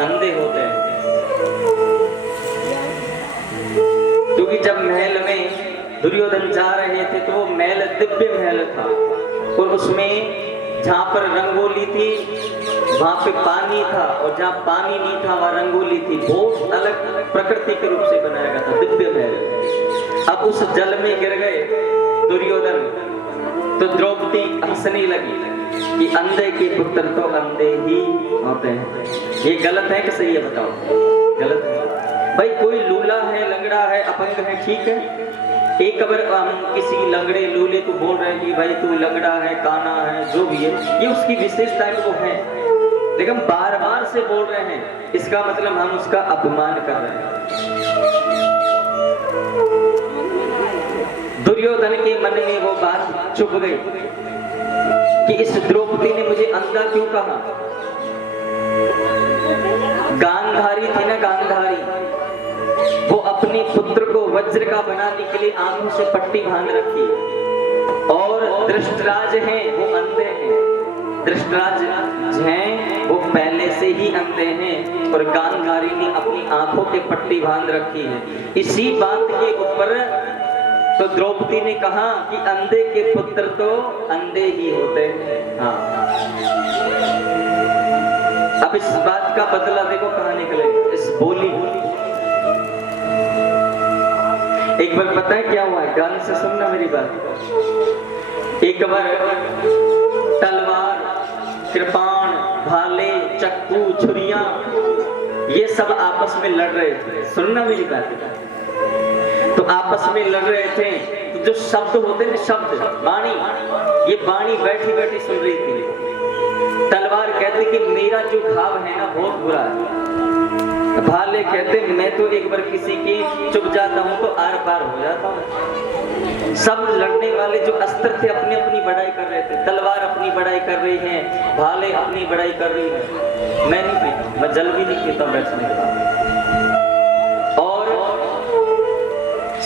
अंधे होते हैं। क्योंकि जब महल में दुर्योधन जा रहे थे तो वो महल दिव्य महल था और उसमें जहाँ पर रंगोली थी वहां पे पानी था और जहाँ पानी नहीं था वहां रंगोली थी। बहुत अलग प्रकृति के रूप से बनाया गया था दिव्य महल। अब उस जल में गिर गए दुर्योधन तो द्रौपदी हंसने लगी कि अंधे के पुत्र तो अंधे ही होते हैं। ये गलत है कि सही है बताओ? गलत है भाई। कोई लूला है, लंगड़ा है, अपंग है, ठीक है। एक अगर हम किसी लंगड़े लूले को बोल रहे हैं कि भाई तू लंगड़ा है, काना है, जो भी है, ये उसकी विशेषता है, वो है, लेकिन बार बार से बोल रहे हैं, इसका मतलब हम उसका अपमान कर रहे हैं। दुर्योधन के मन में वो बात चुभ गई कि इस द्रौपदी ने मुझे अंधा क्यों कहा। गांधारी थी ना, गांधारी, वो अपने पुत्र को वज्र का बनाने के लिए आंखों से पट्टी बांध रखी है। और धृष्टराज हैं वो अंधे हैं, धृष्टराज हैं वो पहले से ही अंधे हैं और गांधारी ने अपनी आंखों के पट्टी बांध रखी है। इसी बात के ऊपर तो द्रौपदी ने कहा कि अंधे के पुत्र तो अंधे ही होते हैं। हाँ, अब इस बात का बदला देखो कहां निकले, इस बोली। एक बार पता है क्या हुआ है, ध्यान से सुनना मेरी बात। एक बार तलवार, कृपाण, भाले, चक्कू, छुरियां, ये सब आपस में लड़ रहे थे। सुनना मेरी बात। तो आपस में लड़ रहे थे तो जो शब्द होते हैं, शब्द, वाणी, ये वाणी बैठी बैठी सुन रही थी। तलवार कहती कि मेरा जो घाव है ना बहुत बुरा है। भाले कहते मैं तो एक बार किसी की चुभ जाता हूं तो आर पार हो जाता हूं। सब लड़ने वाले जो अस्त्र थे अपनी अपनी बड़ाई कर रहे थे। तलवार अपनी बड़ाई कर रही है, भाले अपनी बड़ाई कर रही है। मैं नहीं पीता, मैं जल भी नहीं पीता बैठने के बाद। और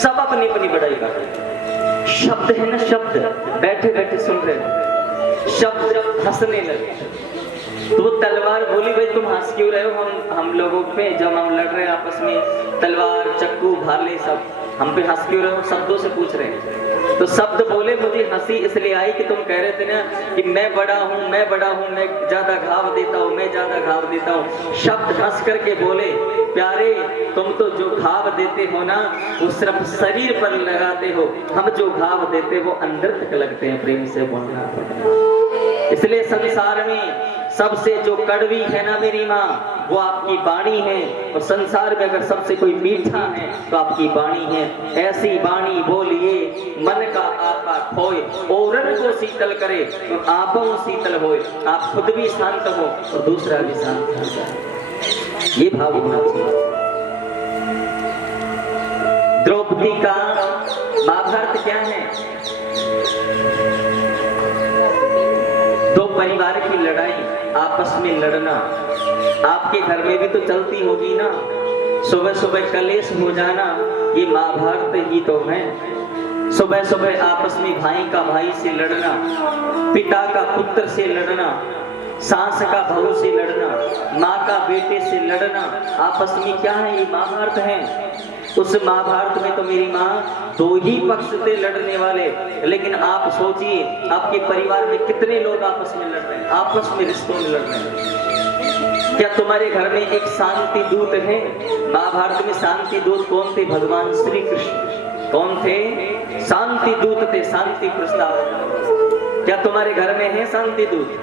सब अपनी अपनी बड़ाई कर रहे हैं। शब्द है ना, शब्द बैठे बैठे सुन रहे हैं। शब्द जब हंसने लगे तो वो तलवार बोली भाई तुम हंस क्यों रहे हो हम लोगों पे, जब हम लड़ रहे हैं आपस में, तलवार, चक्कू, भाले सब हम पे हंस क्यों रहे हो? शब्दों से पूछ रहे हैं। तो शब्द बोले मुझे हंसी इसलिए आई कि तुम कह रहे थे ना कि मैं बड़ा हूँ, मैं बड़ा हूँ, मैं ज्यादा घाव देता हूँ, मैं ज्यादा घाव देता हूँ। शब्द हंस करके बोले प्यारे तुम तो जो घाव देते हो ना वो सिर्फ शरीर पर लगाते हो, हम जो घाव देते वो अंदर तक लगते हैं। प्रेम से बोलना। इसलिए संसार में सबसे जो कड़वी है ना मेरी माँ, वो आपकी वाणी है। और संसार में अगर सबसे कोई मीठा है तो आपकी वाणी है। ऐसी वाणी बोलिए मन का आपा खोए, औरन को शीतल करे तो आपो शीतल होए। आप खुद भी शांत हो और दूसरा भी शांत हो जाए, ये भाव होना चाहिए। द्रौपदी का भावार्थ क्या है? दो परिवार की लड़ाई, आपस में लड़ना। आपके घर में भी तो चलती होगी ना, सुबह सुबह कलेश हो जाना, ये महाभारत ही तो है। सुबह सुबह आपस में भाई का भाई से लड़ना, पिता का पुत्र से लड़ना, सास का बहू से लड़ना, माँ का बेटे से लड़ना, आपस में क्या है? ये महाभारत है। उस महाभारत में तो मेरी माँ दो ही पक्ष से लड़ने वाले, लेकिन आप सोचिए आपके परिवार में कितने लोग आपस में लड़ रहे हैं, आपस में रिश्तों में लड़ रहे हैं। क्या तुम्हारे घर में एक शांति दूत है? महाभारत में शांति दूत कौन थे? भगवान श्री कृष्ण। कौन थे? शांति दूत थे, शांति प्रस्ताव। क्या तुम्हारे घर में है शांति दूत?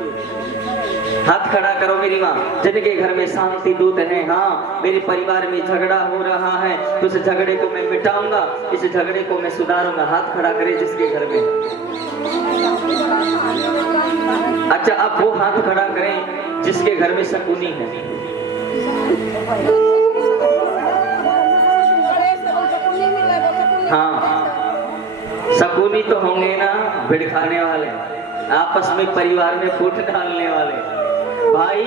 हाथ खड़ा करो मेरी माँ, जिनके घर में शांति दूत है। हाँ, मेरे परिवार में झगड़ा हो रहा है तो इस झगड़े को मैं मिटाऊंगा, इस झगड़े को मैं सुधारूंगा। हाथ खड़ा करे जिसके घर में। अच्छा, अब वो हाथ खड़ा करें जिसके घर में शकुनी है। हाँ, शकुनी तो होंगे ना भिड़खाने वाले, आपस में परिवार में फूट डालने वाले। भाई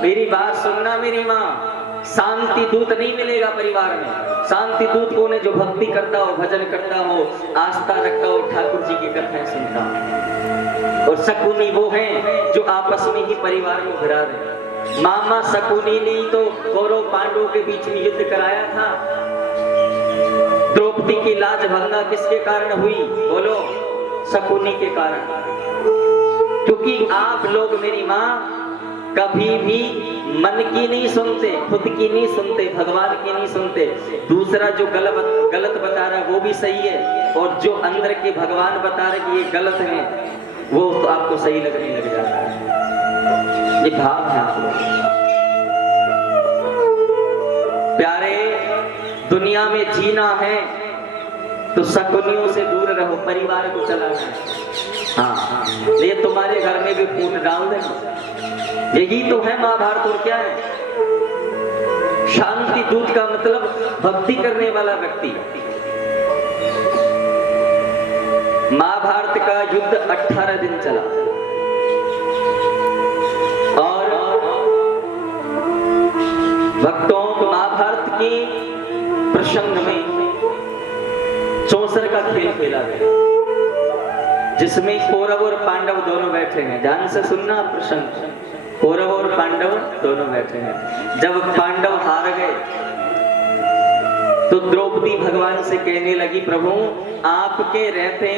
मेरी बात सुनना मेरी माँ, शांति दूत नहीं मिलेगा परिवार में। शांति दूत कौन है? जो भक्ति करता हो, भजन करता हो, आस्था रखता हो, ठाकुर जी की कथाएं सुनता हो। और शकुनी वो हैं जो आपस में ही परिवार को गिरा रहे। मामा शकुनी ने तो कौरव पांडवों के बीच में युद्ध कराया था। द्रौपदी की लाज भंगा किसके कारण हुई? बोलो, शकुनी के कारण। क्योंकि आप लोग, मेरी माँ, कभी भी मन की नहीं सुनते, खुद की नहीं सुनते, भगवान की नहीं सुनते। दूसरा जो गलत बता रहा है वो भी सही है, और जो अंदर के भगवान बता रहे कि ये गलत है, वो तो आपको सही लगने लग जाता है। ये भाव है आप लोग। प्यारे, दुनिया में जीना है तो शकुनियों से दूर रहो, परिवार को चलाना है। हाँ, ये तुम्हारे घर में भी खून डाल देना, यही तो है महाभारत। और क्या है? शांति दूत का मतलब भक्ति करने वाला व्यक्ति। महाभारत का युद्ध 18 दिन चला, और भक्तों को महाभारत के प्रसंग में चौसर का खेल खेला गया, जिसमें कौरव और पांडव दोनों बैठे हैं। ध्यान से सुनना प्रसंग। कौरव और पांडव दोनों बैठे हैं। जब पांडव हार गए तो द्रौपदी भगवान से कहने लगी, प्रभु आपके रहते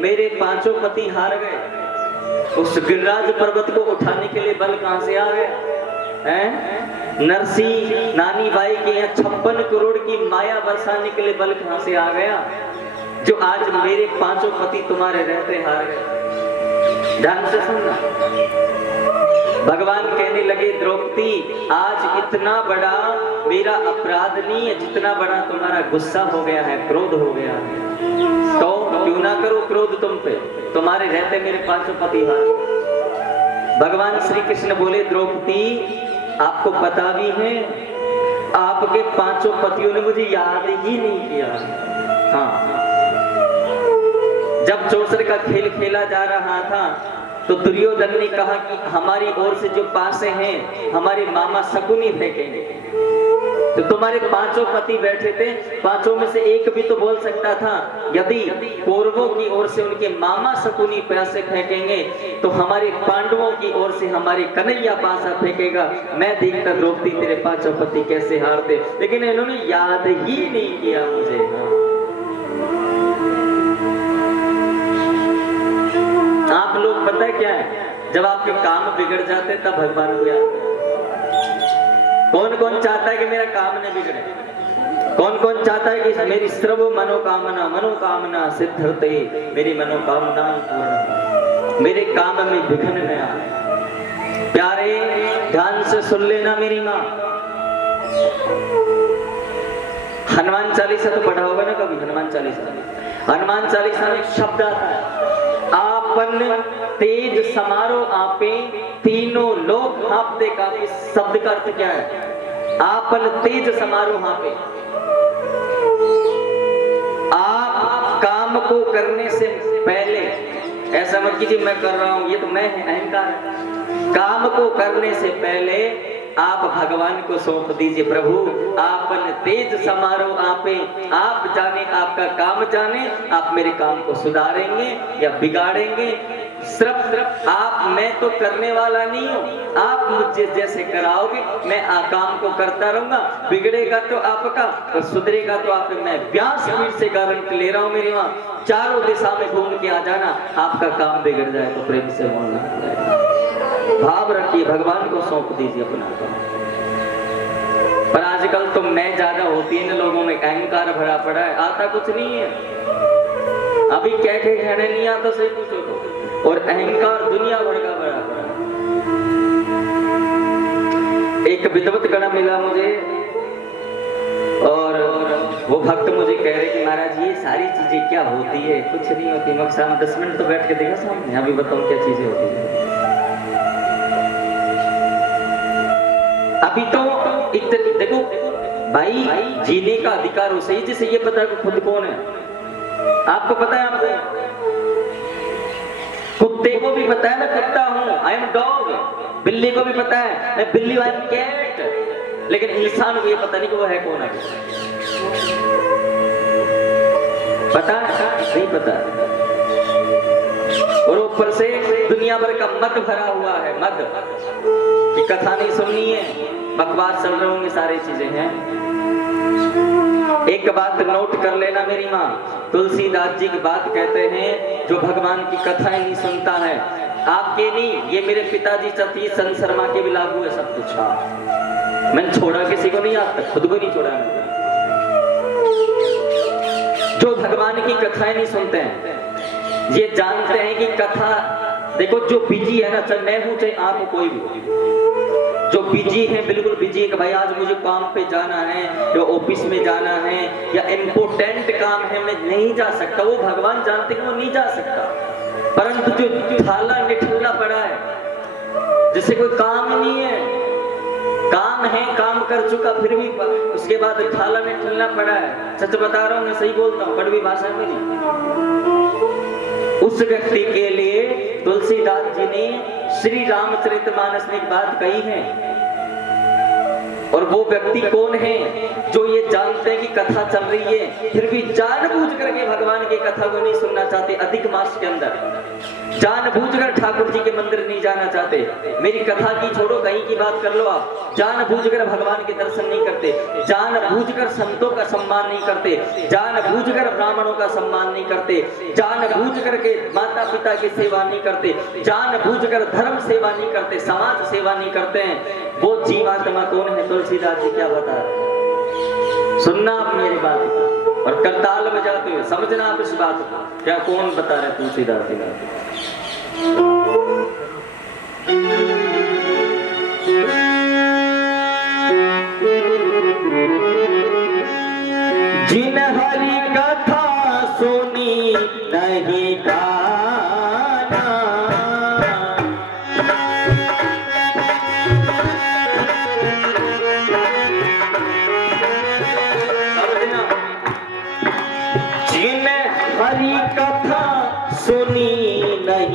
मेरे 5 पति हार गए। उस गिरिराज पर्वत को उठाने के लिए बल कहां से आ गया है? नरसिंह नानी बाई के यहाँ 56 करोड़ की माया बरसाने के लिए बल कहां से आ गया, जो आज मेरे 5 पति तुम्हारे रहते हार गए। ध्यान से सुनना। भगवान कहने लगे, द्रौपदी आज इतना बड़ा मेरा अपराध नहीं है जितना बड़ा तुम्हारा गुस्सा हो गया है, क्रोध हो गया है। तो क्यों ना करो क्रोध तुम पे, तुम्हारे रहते मेरे 5 पति हार। भगवान श्री कृष्ण बोले, द्रौपदी आपको पता भी है आपके 5 पतियों ने मुझे याद ही नहीं किया। हाँ, जब चौसर का खेल खेला जा रहा था तो दुर्योधन ने कहा कि हमारी ओर से जो पासे हैं हमारे मामा शकुनी फेंकेंगे। तो तुम्हारे 5 पति बैठे थे, 5 में से एक भी तो बोल सकता था, यदि कौरवों की ओर से उनके मामा शकुनी पैसे फेंकेंगे तो हमारे पांडवों की ओर से हमारे कन्हैया पासा फेंकेगा। मैं देखता द्रौपदी तेरे 5 पति कैसे हारते, लेकिन इन्होंने याद ही नहीं किया मुझे। आप लोग पता है क्या है, जब आपके काम बिगड़ जाते तब भगवान को याद। कौन कौन चाहता है कि मेरा काम न बिगड़े? कौन कौन चाहता है कि मेरी सर्व मनोकामना सिद्धते, मेरी मनोकामना पूर्ण, मेरे काम में विघ्न न आए। प्यारे, ध्यान से सुन लेना मेरी माँ। हनुमान चालीसा तो पढ़ा होगा ना कभी? हनुमान चालीसा में एक शब्द आता है, आपन तेज समारो आपे तीनों लोग हाँपते का। इस शब्द का अर्थ क्या है? आपन तेज समारो हाँपे। आप काम को करने से पहले ऐसा मत कीजिए मैं कर रहा हूं, ये तो मैं है, अहंकार है। काम को करने से पहले आप भगवान को सौंप दीजिए, प्रभु आपन तेज समारोह आपे, आप जाने, आपका काम जाने, आप मेरे काम को सुधारेंगे या बिगाड़ेंगे। सिर्फ आप, मैं तो करने वाला नहीं हूँ, आप मुझे जैसे कराओगे मैं काम को करता रहूंगा। बिगड़ेगा तो आपका और सुधरेगा तो आप। मैं व्यासपीठ से गारंटी ले रहा हूँ मेरी माँ, चारों दिशा में घूम के आ जाना, आपका काम बिगड़ जाए तो प्रेम से बोलना। भाव रखिए, भगवान को सौंप दीजिए अपना काम। पर आजकल तो मैं ज्यादा होती है, इन लोगों में अहंकार भरा पड़ा है, आता कुछ नहीं है। अभी क्या कहने नहीं आता, सही पूछो तो, और अहंकार दुनिया भर का भरा पड़ा। एक विद्वत गण मिला मुझे, और वो भक्त मुझे कह रहे कि महाराज ये सारी चीजें क्या होती है? कुछ नहीं होती। मैं शाम 10 मिनट तो बैठ के देखा सामने, अभी बताऊं क्या चीजें होती है। अभी तो इतनी देखो भाई, जीने का अधिकार उसे ही जिसे ये पता है कि खुद कौन है। आपको पता है, आपको कुत्ते को भी पता है मैं कुत्ता हूं, आई एम डॉग। बिल्ली को भी पता है मैं बिल्ली, आई एम कैट। लेकिन इंसान को ये पता नहीं कि वो है कौन है। पता है? नहीं पता। और ऊपर से दुनिया भर का मद भरा हुआ है, मद। कि कथा नहीं सुननी है, बकवास चल रहे होंगे, सारी चीजें हैं। एक बात नोट कर लेना मेरी माँ, तुलसीदास जी की बात कहते हैं, जो भगवान की कथाएं नहीं suनता है, आपके नहीं, ये मेरे पिताजी सतीश चंद्र शर्मा के भी लागू है सब कुछ। हाँ, मैंने छोड़ा किसी को नहीं, आज तक खुद को नहीं छोड़ा मैंने। जो भगवान की कथाएं नहीं सुनते हैं, ये जानते हैं कि कथा, देखो जो बिजी है ना, चाहे मैं हूं चाहे आप हो, कोई भी जो बिजी है, बिल्कुल बिजी है कि भाई आज मुझे काम पे जाना है या ऑफिस में जाना है या इम्पोर्टेंट काम है, मैं नहीं जा सकता, वो भगवान जानते कि वो नहीं जा सकता। परंतु जो थाला निठल्ला पड़ा है, जिसे कोई काम नहीं है, काम है, काम कर चुका, फिर भी उसके बाद थाला निठल्ला पड़ा है, सच बता रहा हूँ मैं, सही बोलता हूँ, कड़वी भाषा में नहीं, उस व्यक्ति के लिए तुलसीदास जी ने श्री रामचरितमानस में एक बात कही है। और वो व्यक्ति कौन है? जो ये जानते हैं कि कथा चल रही है, फिर भी जानबूझ करके भगवान की कथा को नहीं सुनना चाहते। अधिक मास के अंदर जानबूझकर ठाकुर जी के मंदिर नहीं जाना चाहते। मेरी कथा की छोड़ो, कहीं की बात कर लो आप। जानबूझकर भगवान के दर्शन नहीं करते, जानबूझकर संतों का सम्मान नहीं करते, जानबूझकर ब्राह्मणों का सम्मान नहीं करते, जानबूझकर के माता पिता की सेवा नहीं करते, जानबूझकर धर्म सेवा नहीं करते, समाज सेवा नहीं करते हैं। वो जीवात्मा कौन है? तुलसीदास जी क्या बता रहे? सुनना आप मेरी बात और करताल बजाते हुए समझना आप इस बात को, क्या कौन बता रहे तुलसीदास जी का। जिन हरि कथा सुनी नहीं गाना, जिन हरि कथा सुनी नहीं